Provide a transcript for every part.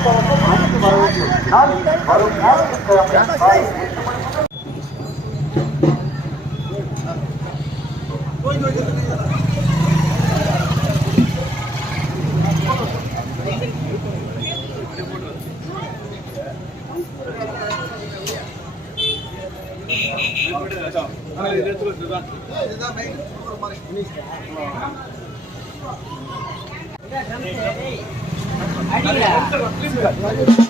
அனைவருக்கும் அனைத்து வரவேற்று நான் வரும் ஞாயிற்றுக்கிழமை காலை எட்டு மணிக்கு ஆய், சொல்லுங்கடா யார் ஆ, யா,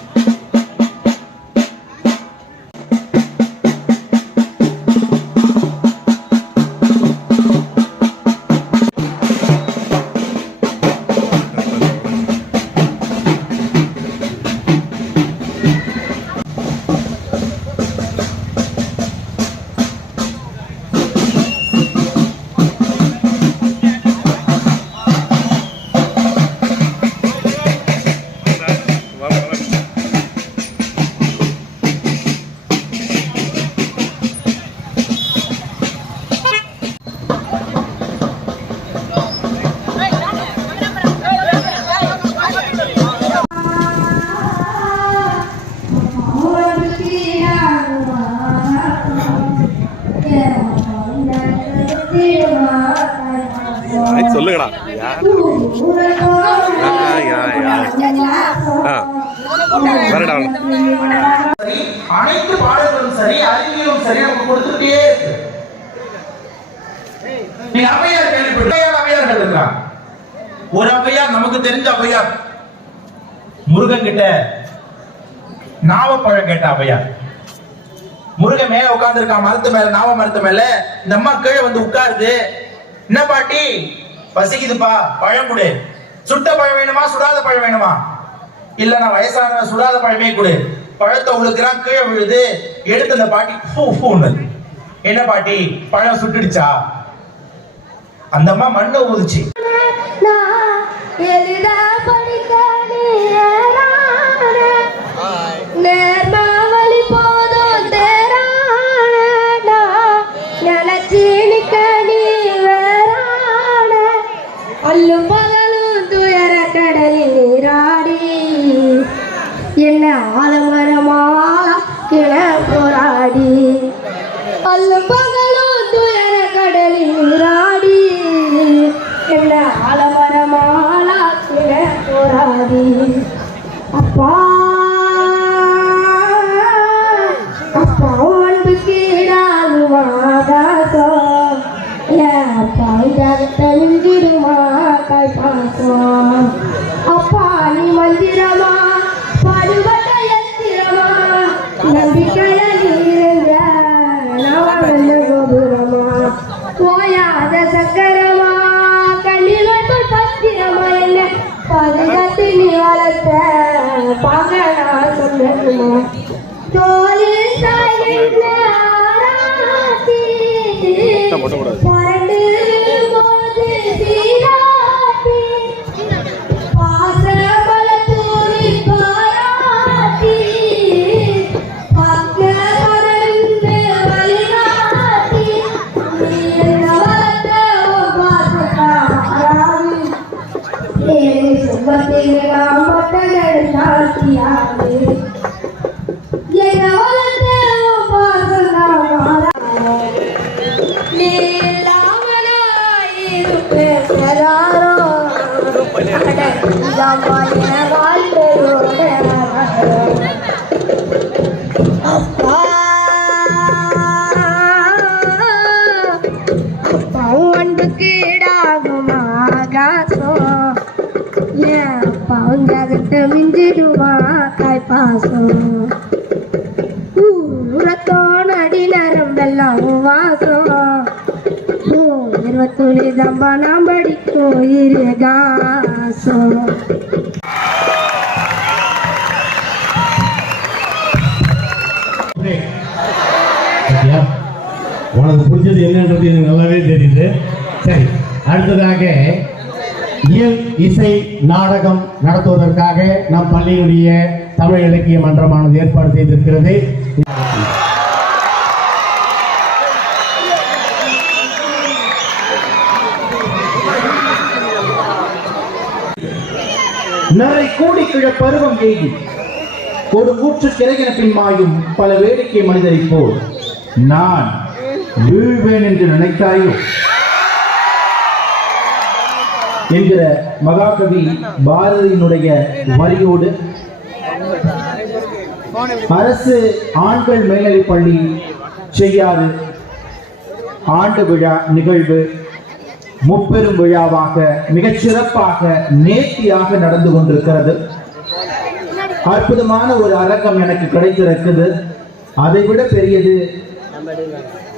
வரடா. அனைத்து சரி அறிவியலும் சரி நமக்கு கொடுத்துட்டே இருக்கு. நீங்க அவையார் கேள்விப்பட்ட அவையார்கள் இருக்காங்க. ஒரு அவையார் நமக்கு தெரிஞ்ச அவையார். முருகன் கிட்ட நாவப்பழம் கேட்ட அவையார். முருகன் மேல உட்கார்ந்து இருக்கான் மரத்து மேல நாவ மரத்து மேல. இந்த அம்மா கீழே வந்து உட்காருது. என்ன பாட்டி? பசிக்குதுப்பா பழம் கொடு. சுட்ட பழம் வேணுமா சுடாத பழம் வேணுமா? இல்ல நான் வயசானவன் சுடாத பழமே கொடு. பழத்தை உழுக்கிறான் கீழே விழுது. எடுத்து அந்த பாட்டி ஃபூ ஃபூன்னு. என்ன பாட்டி? பழம் சுட்டுடுச்சா? அந்த அம்மா மண்ணை ஊதுச்சு. நான் எழுத படிக்க a paz. வாசம். ஊரத்தோட அடி நரம்பெல்லாம் வாசம். ஓ தம்பா நாம் படிக்கும் இருகாசம். உனக்கு பிடிச்சது என்னன்றது எனக்கு நல்லாவே தெரியுது. சரி அடுத்ததாக இயல் இசை நாடகம் நடத்துவதற்காக நம் பள்ளியினுடைய தமிழ் இலக்கிய மன்றமானது ஏற்பாடு செய்திருக்கிறது. நிறை கூடி கிழ பருவம் எய்தி. ஒரு கூற்று கிரைகின பின்மாயும் பல வேடிக்கை மனிதரை போல். நான் வீழ்வேன் என்று நினைத்தாயோ? என்கிற மகாகவி பாரதியினுடைய வரியோடு அரசு ஆண்கள் மேல்நிலைப் பள்ளி செய்யாது. ஆண்டு விழா நிகழ்வு முப்பெரும் விழாவாக மிகச் சிறப்பாக நேர்த்தியாக நடந்து கொண்டிருக்கிறது. அற்புதமான ஒரு அரங்கம் எனக்கு கிடைத்திருக்குது அதை விட பெரியது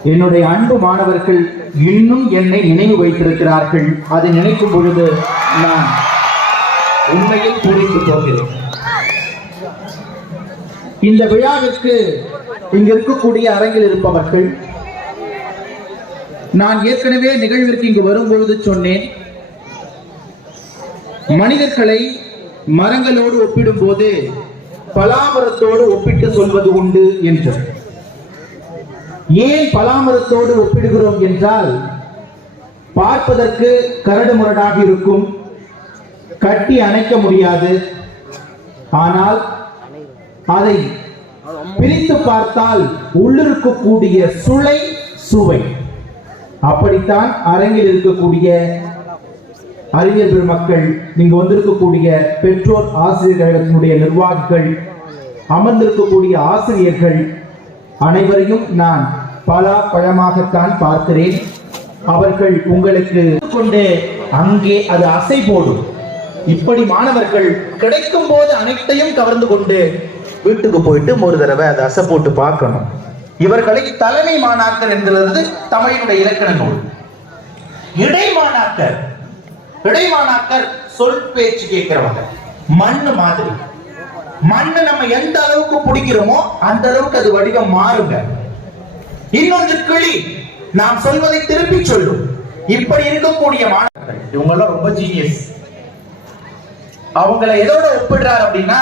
என்னுடைய அன்பு மாணவர்கள் இன்னும் என்னை நினைவு வைத்திருக்கிறார்கள். அதை நினைக்கும் பொழுது நான் உண்மையில் பூரித்து போகிறேன். இந்த விழாவிற்கு இங்கு இருக்கக்கூடிய அரங்கில் இருப்பவர்கள் நான் ஏற்கனவே நிகழ்விற்கு இங்கு வரும்பொழுது சொன்னேன் மனிதர்களை மரங்களோடு ஒப்பிடும்போது பலாமரத்தோடு ஒப்பிட்டு சொல்வது உண்டு என்று. ஏன் பலாமரத்தோடு ஒப்பிடுகிறோம் என்றால் பார்ப்பதற்கு கரடு முரடாக இருக்கும் கட்டி அணைக்க முடியாது. ஆனால் அதை பிரித்து பார்த்தால் உள்ளிருக்கக்கூடிய சுளை சுவை. அப்படித்தான் அரங்கில் இருக்கக்கூடிய அறிஞர் பெருமக்கள் இங்கு வந்திருக்கக்கூடிய பெற்றோர் ஆசிரியர் கழகத்தினுடைய நிர்வாகிகள் அமர்ந்திருக்கக்கூடிய ஆசிரியர்கள் அனைவரையும் நான் பலா பழமாகத்தான் பார்க்கிறேன். அவர்கள் உங்களுக்கு கொண்டு அங்கே அது அசை போடும் இப்படி மாணவர்கள் கிடைக்கும் போது அனைத்தையும் கவர்ந்து கொண்டு வீட்டுக்கு போயிட்டு ஒரு தடவை அதை அசை போட்டு பார்க்கணும். இவர்களை தலைமை மாணாக்கர் என்கிறது தமிழினுடைய இலக்கண நூல். இடைமாணாக்கர் இடைமாணாக்கர் சொல் பேச்சு கேட்கிறவங்க. மண்ணு மாதிரி. மண்ணு நம்ம எந்த அளவுக்கு பிடிக்கிறோமோ அந்த அளவுக்கு அது வடிவம் மாறுங்க. இன்னொன்று கிளி. நாம் சொல்வதை திருப்பி சொல்லும் இப்படி இருக்கக்கூடிய மாணவர்கள் இவங்க எல்லாம் ரொம்ப ஜீனியஸ் அவங்களை எதோட ஒப்பிடுறாரு அப்படின்னா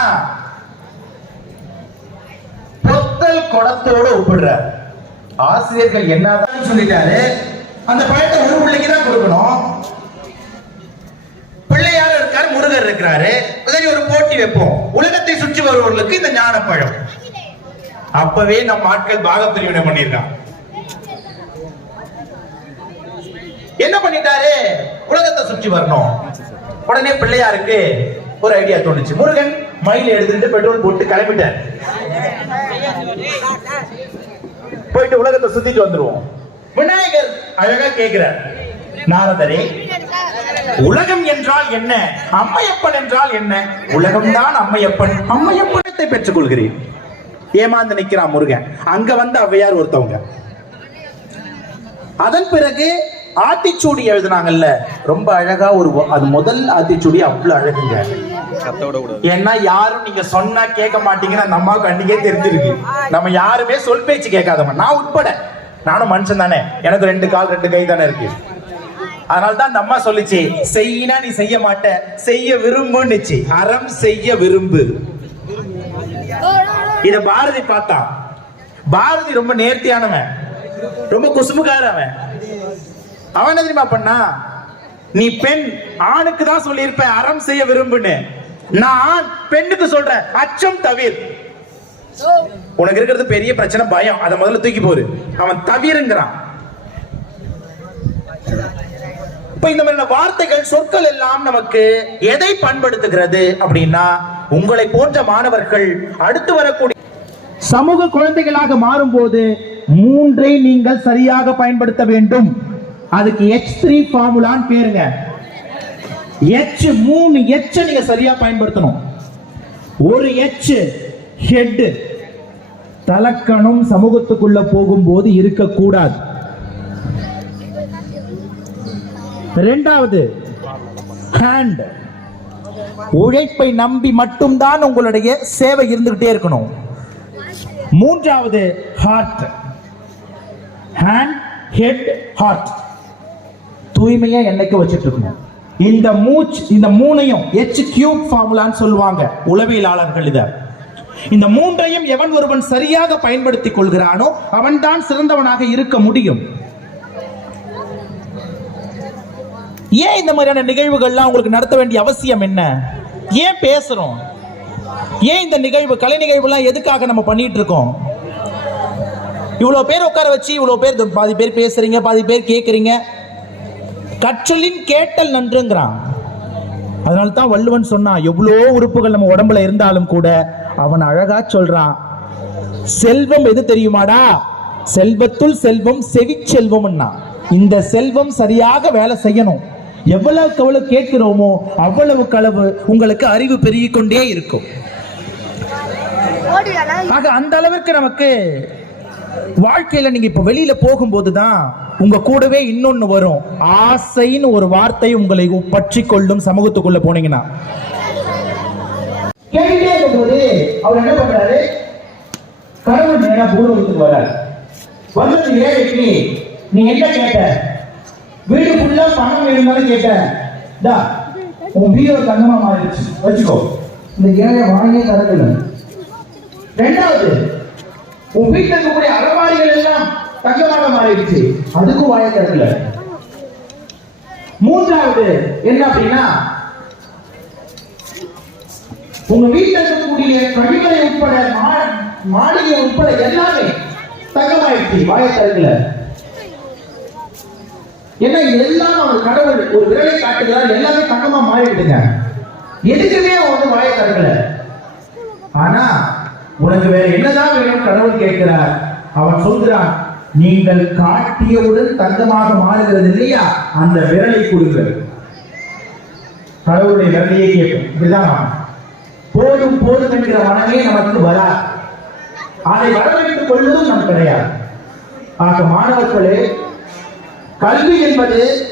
பொத்தல் குடத்தோட ஒப்பிடுறார் ஆசிரியர்கள் என்னதான் சொல்லிட்டாரு அந்த பழத்தை ஒரு பிள்ளைக்கு தான் கொடுக்கணும். பிள்ளையார் இருக்காரு? முருகர் இருக்கிறாரு. சரி ஒரு போட்டி வைப்போம். உலகத்தை சுற்றி வருவர்களுக்கு இந்த ஞான பழம் அப்பவே நம் ஆட்கள் பாகப்பிரிவினை பண்ணியிருக்கான் என்ன பண்ணிட்டாரு? உலகத்தை சுற்றி வரணும். உடனே பிள்ளையாருக்கு ஒரு ஐடியா தோணுச்சு. முருகன் மயில் எடுத்துட்டு பெட்ரோல் போட்டு கிளம்பிட்டார் போயிட்டு உலகத்தை சுத்திட்டு வந்துருவோம். விநாயகர் அழகா கேக்குறார். நாரதரே உலகம் என்றால் என்ன? அம்மையப்பன் என்றால் என்ன? உலகம்தான் அம்மையப்பன். அம்மையப்பனத்தை பெற்றுக் கொள்கிறேன் ஏமாந்து நிக்கிறான் முருகன். அங்க வந்து அவ்வையார் ஒருத்தவங்க. அதன் பிறகு ஆத்திச்சூடி எழுதுனாங்கல்ல. ரொம்ப அழகா ஒரு அது முதல் ஆத்திச்சூடி அவ்வளவு அழகுங்க. ஏன்னா யாரும் நீங்க சொன்னா கேட்க மாட்டீங்கன்னு அந்த அம்மாவுக்கு அன்னைக்கே தெரிஞ்சிருக்கு. நம்ம யாருமே சொல் பேச்சு கேட்காதவன் நான் உட்பட. நானும் மனுஷன் தானே. எனக்கு ரெண்டு கால் ரெண்டு கை தானே இருக்கு. அதனால தான் அந்த அம்மா சொல்லுச்சு செய்யினா நீ செய்ய மாட்ட செய்ய விரும்புன்னுச்சு. அறம் செய்ய விரும்பு. இத பாரதி பார்த்தான் பாரதி ரொம்ப நேர்த்தியானவன். ரொம்ப குசுமுகார அவன் என்ன தெரியுமா பண்ணா? நீ பெண் ஆணுக்கு தான் சொல்லியிருப்ப அறம் செய்ய விரும்புன்னு. நான் பெண்ணுக்கு சொல்றேன் அச்சம் தவிர். உனக்கு இருக்கிறது பெரிய பிரச்சனை பயம். அதை முதல்ல தூக்கி போரு அவன் தவிருங்கிறான். இப்ப இந்த மாதிரி வார்த்தைகள் சொற்கள் எல்லாம் நமக்கு எதை பண்படுத்துகிறது அப்படின்னா உங்களை போன்ற மாணவர்கள் அடுத்து வரக்கூடிய சமூக குழந்தைகளாக மாறும்போது மூன்றை நீங்கள் சரியாக பயன்படுத்த வேண்டும். அதுக்கு எச் த்ரீ ஃபார்முலான்னு பேருங்க. எச் மூணு எச் நீங்க சரியா பயன்படுத்தணும். ஒரு எச் ஹெட் தலக்கணம் சமூகத்துக்குள்ள போகும்போது இருக்கக்கூடாது. இரண்டாவது ஹேண்ட் உழைப்பை நம்பி மட்டும்தான் உங்களுடைய சேவை இருந்துகிட்டே இருக்கணும். மூன்றாவது ஹார்ட் ஹேண்ட் ஹெட் ஹார்ட் தூய்மையா என்னைக்கு வச்சுட்டு இருக்கணும்? இந்த மூச் இந்த மூணையும் எச் கியூப் ஃபார்முலான்னு சொல்லுவாங்க. உளவியலாளர்கள் இதை. இந்த மூன்றையும் எவன் ஒருவன் சரியாக பயன்படுத்திக் கொள்கிறானோ அவன்தான் சிறந்தவனாக இருக்க முடியும். ஏன் இந்த மாதிரியான நிகழ்வுகள்லாம் உங்களுக்கு நடத்த வேண்டிய அவசியம் என்ன? ஏன் பேசுறோம்? ஏன் இந்த நிகழ்வு கலை நிகழ்வுலாம் எதுக்காக நம்ம பண்ணிட்டு இருக்கோம் இவ்வளோ பேர் உட்கார வச்சு இவ்வளோ பேர் பாதி பேர் பேசுறீங்க பாதி பேர் கேட்குறீங்க கற்றலின் கேட்டல் நன்றுங்கிறான். அதனால தான் வள்ளுவன் சொன்னான் எவ்வளோ உறுப்புகள் நம்ம உடம்புல இருந்தாலும் கூட அவன் அழகா சொல்றான். செல்வம் எது தெரியுமாடா? செல்வத்துள் செல்வம் செவிச்செல்வம்னா இந்த செல்வம் சரியாக வேலை செய்யணும். எவ்வளவுக்கு எவ்வளவு கேட்கிறோமோ அவ்வளவுக்கு அளவு உங்களுக்கு அறிவு பெருகி கொண்டே இருக்கும். ஆக அந்த அளவிற்கு நமக்கு வாழ்க்கையில நீங்க இப்ப வெளியில போகும்போது தான் உங்க கூடவே இன்னொன்னு வரும். ஆசைன்னு ஒரு வார்த்தை உங்களை பற்றி கொள்ளும் சமூகத்துக்குள்ள போனீங்கன்னா. கேட்டுட்டே இருக்கும்போது அவர் என்ன பண்றாரு? கடவுள் நேரா பூலோகத்துக்கு வரார் ஏழைக்கு நீ என்ன கேட்ட? வீடு ஃபுல்லா பணம் கேட்ட. டா உன் வீரோ தங்கமா மாறிடுச்சு. வச்சுக்கோ. இந்த ஏழை வாங்கியே தரக்கல ரெண்டாவது உன் வீட்டில் இருக்கக்கூடிய அலமாரிகள் எல்லாம் தங்கமாக மாறிடுச்சு. அதுக்கும் வாய திறக்கல. மூன்றாவது என்ன அப்படின்னா உங்க வீட்டில் இருக்கக்கூடிய கழிவறை உட்பட மாளிகை உட்பட எல்லாமே தங்கமாயிடுச்சு. வாய திறக்கல. ஏன்னா எல்லாம் அவர் கடவுள் ஒரு விரலை காட்டுகிறார். எல்லாமே தங்கமா மாறிடுதுங்க எதுக்குமே அவன் வந்து வாய திறக்கல. ஆனா உனக்கு வேற என்னதான் வேணும் கடவுள் கேட்கிறார். அவன் சொல்கிறான் நீங்கள் காட்டியவுடன் தங்கமாக மாறுகிறது இல்லையா அந்த விரலை கொடுங்கள். கடவுளுடைய விரலையே கேட்கும் இப்படிதான் போதும் போதும் என்கிற மனமே நமக்கு வராது. அதை வரவேற்றுக் கொள்வதும் நம் கிடையாது. ஆக மாணவர்களே கல்வி என்பது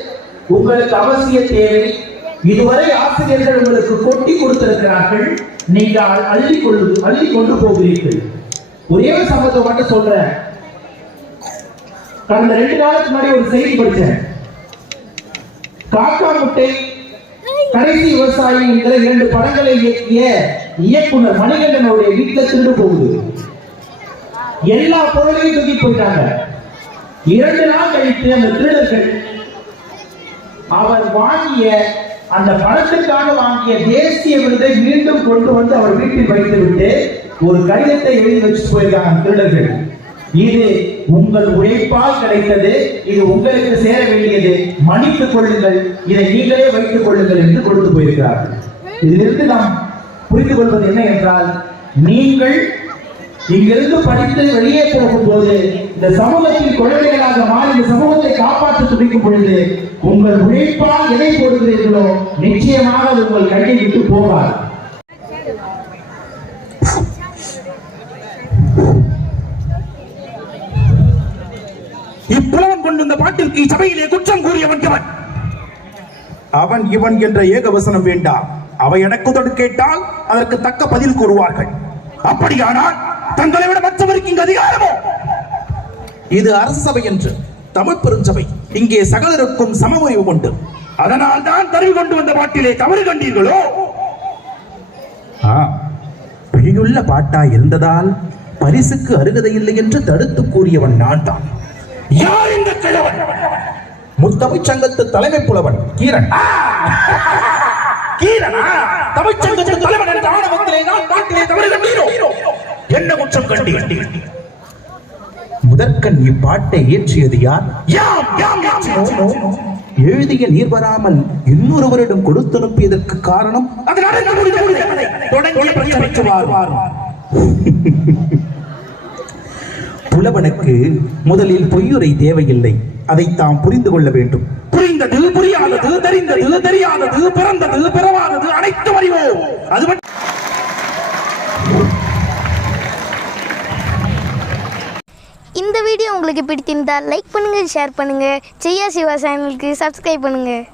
உங்களுக்கு அவசிய தேவை. இதுவரை ஆசிரியர்கள் உங்களுக்கு கொட்டி கொடுத்திருக்கிறார்கள். நீங்கள் அள்ளி கொள்ளு அள்ளி கொண்டு போகிறீர்கள். ஒரே சம்பவத்தை மட்டும் சொல்றேன். கடந்த ரெண்டு நாளுக்கு முன்னாடி ஒரு செய்தி படித்தேன். காக்கா முட்டை கடைசி விவசாயி என்கிற இரண்டு படங்களை இயக்கிய இயக்குனர் மணிகண்டனுடைய வீட்டுல திருடு போகுது. எல்லா பொருளையும் தூக்கி போயிட்டாங்க. இரண்டு நாள் கழித்து அந்த திருடர்கள் அவர் வாங்கிய அந்த படத்துக்காக வாங்கிய தேசிய விருதை மீண்டும் கொண்டு வந்து அவர் வீட்டில் வைத்துவிட்டு ஒரு கடிதத்தை எழுதி வச்சு போயிருக்காங்க திருடர்கள். இது உங்கள் உழைப்பால் கிடைத்தது இது உங்களுக்கு சேர வேண்டியது மன்னித்துக் கொள்ளுங்கள் இதை நீங்களே வைத்துக் கொள்ளுங்கள் என்று கொடுத்து போயிருக்கிறார்கள். இதிலிருந்து நாம் புரிந்து கொள்வது என்ன என்றால் நீங்கள் இங்கிருந்து படித்து வெளியே போகும்போது இந்த சமூகத்தின் குழந்தைகளாக மாறி இந்த சமூகத்தை காப்பாற்ற துடிக்கும் பொழுது உங்கள் உழைப்பால் எதை போடுகிறீர்களோ நிச்சயமாக அது உங்கள் கையை விட்டு போகாது. கொண்டு இந்த பாட்டிற்கு சபையிலே குற்றம் கூறியவன் அவன் இவன் என்ற ஏகவசனம் வேண்டாம் அவை எனக்கு கேட்டால் அதற்கு தக்க பதில் கூறுவார்கள். அப்படியானால் தங்களை விட மற்றவருக்கு இங்கு அதிகாரமோ? இது அரசு சபை என்று தமிழ் பெருஞ்சபை. இங்கே சகலருக்கும் சம உரிமை உண்டு. அதனால் தான் தருவி கொண்டு வந்த பாட்டிலே தவறு கண்டீர்களோ? பிழையுள்ள பாட்டா இருந்ததால் பரிசுக்கு அருகதை இல்லை என்று தடுத்து கூறியவன் நான் தான் யார் இந்த கிழவன்? முத்தமிழ் சங்கத்து தலைமை புலவன் கீரன். கீரனா? தமிழ் சங்கத்து தலைவன் என்ற ஆணவத்திலே நான் தவறு கண்டீரோ என்ன குற்றம் கண்டீர்? முதற்கண் இப்பாட்டை இயற்றியது யார்? யாம். எழுதிய நீர் வராமல் இன்னொருவரிடம் கொடுத்து அனுப்பியதற்கு காரணம்? அது நடந்து முடிந்த தொடங்கிய பிரச்சனைக்கு புலவனுக்கு முதலில் பொய்யுரை தேவையில்லை. அதை தாம் புரிந்து கொள்ள வேண்டும். புரிந்தது புரியாதது தெரிந்தது தெரியாதது பிறந்தது பிறவாதது அனைத்து அறிவோம். அது மட்டும் இந்த வீடியோ உங்களுக்கு பிடித்திருந்தால் லைக் பண்ணுங்கள் ஷேர் பண்ணுங்கள் செய்யா சிவா சேனலுக்கு சப்ஸ்கிரைப் பண்ணுங்கள்